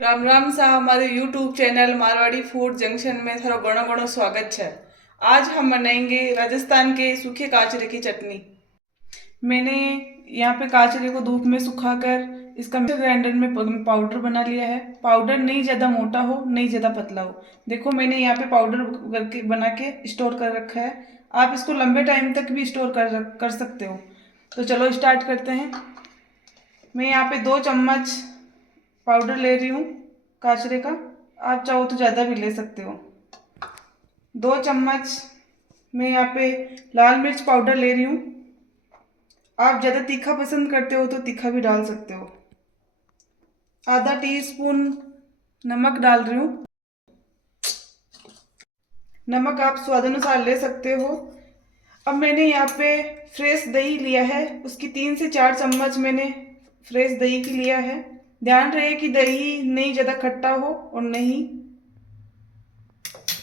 राम राम सा हमारे YouTube channel Marwari food junction में थारो घणो घणो स्वागत है। आज हम बनाएंगे राजस्थान के सूखे काचरे की चटनी। मैंने यहाँ पे काचरे को धूप में सुखाकर इसका मिक्सर ग्राइंडर में पाउडर बना लिया है। पाउडर नहीं ज़्यादा मोटा हो नहीं ज़्यादा पतला हो। देखो मैंने यहाँ पे पाउडर करके बना के स्टोर कर रखा है। आप इसको लंबे टाइम तक भी स्टोर कर सकते हो। तो चलो स्टार्ट करते हैं। मैं यहाँ पे 2 चम्मच पाउडर ले रही हूँ काचरे का। आप चाहो तो ज़्यादा भी ले सकते हो। 2 चम्मच मैं यहाँ पे लाल मिर्च पाउडर ले रही हूँ। आप ज़्यादा तीखा पसंद करते हो तो तीखा भी डाल सकते हो। आधा टीस्पून नमक डाल रही हूँ। नमक आप स्वाद अनुसार ले सकते हो। अब मैंने यहाँ पे फ्रेश दही लिया है, उसकी 3 से 4 चम्मच मैंने फ्रेश दही की लिया है। ध्यान रहे कि दही नहीं ज़्यादा खट्टा हो और नहीं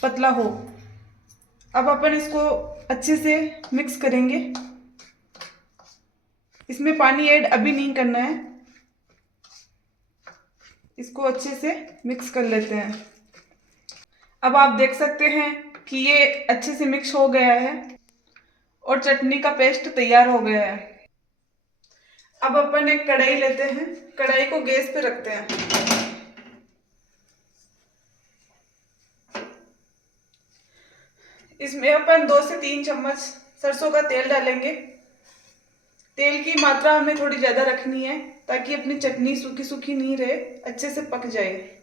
पतला हो। अब अपन इसको अच्छे से मिक्स करेंगे। इसमें पानी ऐड अभी नहीं करना है। इसको अच्छे से मिक्स कर लेते हैं। अब आप देख सकते हैं कि ये अच्छे से मिक्स हो गया है और चटनी का पेस्ट तैयार हो गया है। अब अपन एक कढ़ाई लेते हैं। कढ़ाई को गैस पे रखते हैं। इसमें अपन 2 से 3 चम्मच सरसों का तेल डालेंगे। तेल की मात्रा हमें थोड़ी ज़्यादा रखनी है ताकि अपनी चटनी सूखी सूखी नहीं रहे, अच्छे से पक जाए।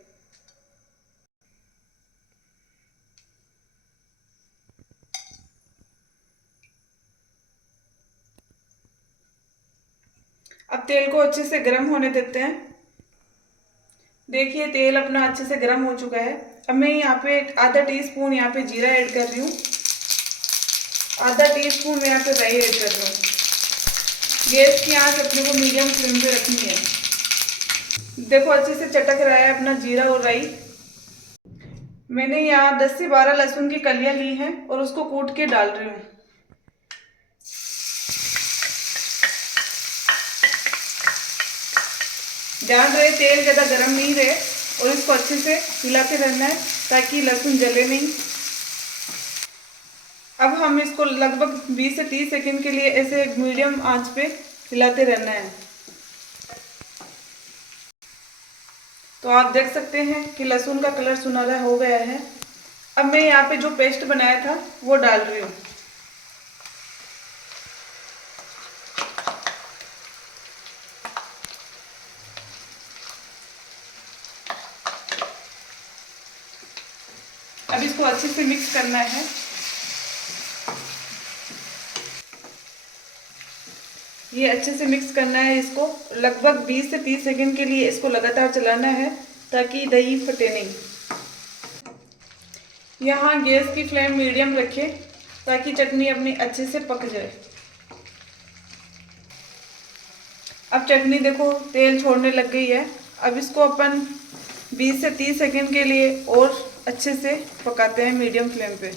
अब तेल को अच्छे से गर्म होने देते हैं। देखिए तेल अपना अच्छे से गर्म हो चुका है। अब मैं यहाँ पे आधा टीस्पून यहाँ पे जीरा ऐड कर रही हूँ। आधा टीस्पून मैं यहाँ पे राई ऐड कर रही हूँ। गैस की आंच अपने को मीडियम फ्लेम पे रखनी है। देखो अच्छे से चटक रहा है अपना जीरा और राई। मैंने यहाँ 10 से 12 लहसुन की कलियां ली हैं और उसको कूट के डाल रही हूँ। ध्यान रहे तेल ज़्यादा गर्म नहीं रहे और इसको अच्छे से हिलाते रहना है ताकि लहसुन जले नहीं। अब हम इसको लगभग 20 से 30 सेकंड के लिए ऐसे मीडियम आंच पे हिलाते रहना है। तो आप देख सकते हैं कि लहसुन का कलर सुनहरा हो गया है। अब मैं यहाँ पे जो पेस्ट बनाया था वो डाल रही हूँ। अब इसको अच्छे से मिक्स करना है। ये अच्छे से मिक्स करना है। इसको लगभग 20 से 30 सेकंड के लिए इसको लगातार चलाना है ताकि दही फटे नहीं। यहाँ गैस की फ्लेम मीडियम रखें ताकि चटनी अपनी अच्छे से पक जाए। अब चटनी देखो तेल छोड़ने लग गई है। अब इसको अपन 20 से 30 सेकंड के लिए और अच्छे से पकाते हैं मीडियम फ्लेम पे।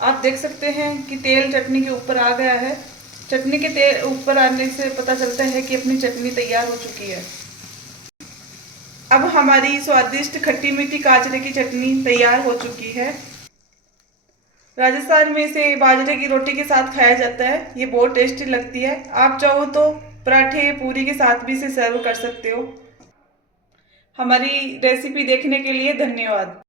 आप देख सकते हैं कि तेल चटनी के ऊपर आ गया है। चटनी के तेल ऊपर आने से पता चलता है कि अपनी चटनी तैयार हो चुकी है। अब हमारी स्वादिष्ट खट्टी मीठी काजरे की चटनी तैयार हो चुकी है। राजस्थान में इसे बाजरे की रोटी के साथ खाया जाता है। ये बहुत टेस्टी लगती है। आप चाहो तो पराठे पूरी के साथ भी इसे सर्व कर सकते हो। हमारी रेसिपी देखने के लिए धन्यवाद।